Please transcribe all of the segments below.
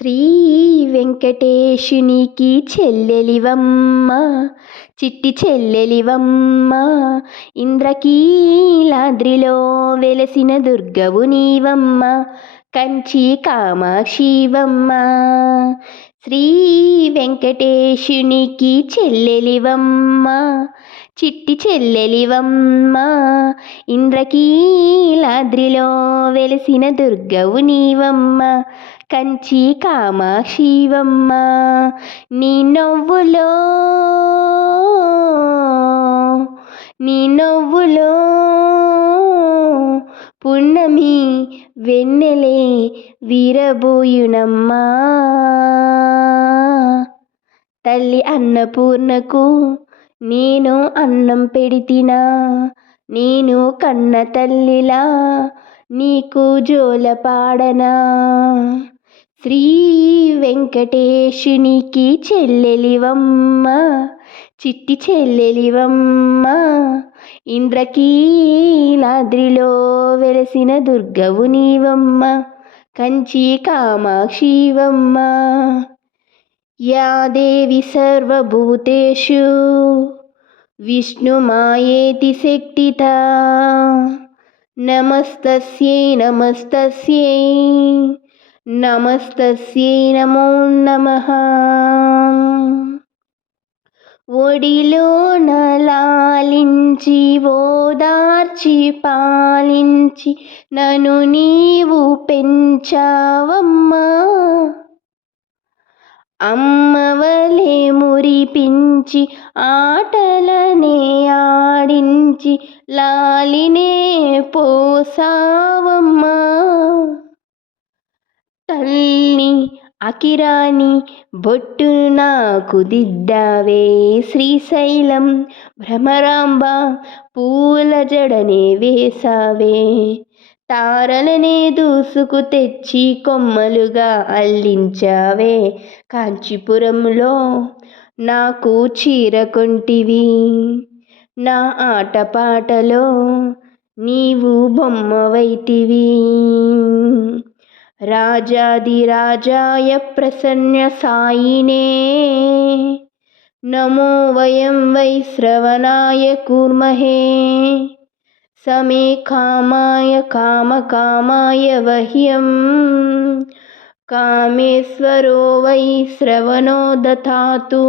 శ్రీ వెంకటేశునికి చెల్లెలివమ్మ, చిట్టి చెల్లెలివమ్మ, ఇంద్రకీలాద్రిలో వెలసిన దుర్గవు నీవమ్మ, కంచి కామాక్షివమ్మ. శ్రీ వెంకటేశునికి చెల్లెలివమ్మ, చిట్టి చెల్లెలివమ్మ, ఇంద్రకీలాద్రిలో వెలసిన దుర్గవు నీవమ్మ, కంచి కామాక్షివమ్మ. నీ నవ్వులో పున్నమి వెన్నెలే వీరబోయునమ్మా. తల్లి అన్నపూర్ణకు నేను అన్నం పెడితినా, నేను కన్న తల్లిలా నీకు జోలపాడనా. శ్రీ వెంకటేశునికి చెల్లెలివమ్మ, చిట్టి చెల్లెలివమ్మ, ఇంద్రకీలాద్రిలో వెలసిన దుర్గవు నీవమ్మ, కంచి కామాక్షివమ్మ. యా దేవి సర్వభూతేషు విష్ణుమాయేతి శక్తితా, నమస్తస్యై నమస్తస్యై నమస్తస్యై నమో నమః. ఒడిలోన లాలించి ఓదార్చి పాలించి నన్ను నీవు పెంచావమ్మా. అమ్మవలే మురిపించి ఆటలనే ఆడించి లాలినే పోసావమ్మా. తల్లి అకిరాని బొట్టు నాకు దిద్దావే, శ్రీశైలం భ్రమరాంబ పూల జడనే వేసావే. తారలనే దూసుకు తెచ్చి కొమ్మలుగా అల్లించావే, కాంచీపురంలో నాకు చీర కొంటివి. నా ఆటపాటలో నీవు బొమ్మవైతివి. రాజాదిరాజాయ ప్రసన్న సాయినే నమో వయం వై శ్రవణాయ కూర్మహే. సమే కామాయ కామకామాయ వహ్యం, కామేశ్వరో వై శ్రవణో దధాతు.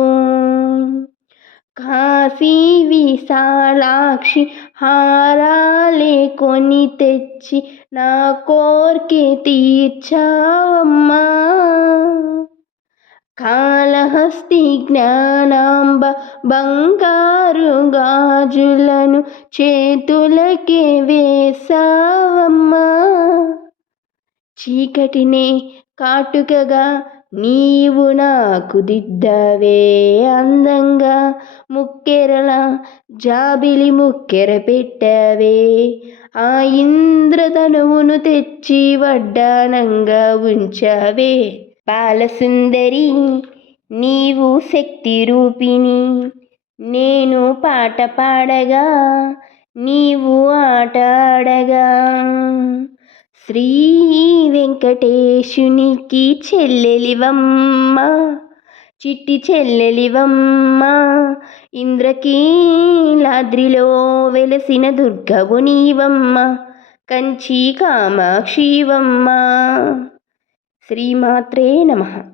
కాశీ విశాలాక్షి హారాలే కొని తెచ్చి నా కోర్కె తీర్చావమ్మా. కాళహస్తి జ్ఞానాంబ బంగారు గాజులను చేతులకే వేసావమ్మా. చీకటినే కాటుకగా నీవు నాకు దిద్దావే అందంగా, ముక్కెరల జాబిలి ముక్కెర పెట్టావే. ఆ ఇంద్రధనువును తెచ్చి వడ్డానంగా ఉంచావే. బాలసుందరి నీవు శక్తి రూపిణి, నేను పాట పాడగా నీవు ఆట ఆడగా. శ్రీ వెంకటేశునికి చెల్లెలివమ్మ, చిట్టి చెల్లెలివమ్మ, ఇంద్రకీలాద్రిలో వెలసిన దుర్గవు నీవమ్మ, కంచి కామాక్షివమ్మ. శ్రీమాత్రే నమః.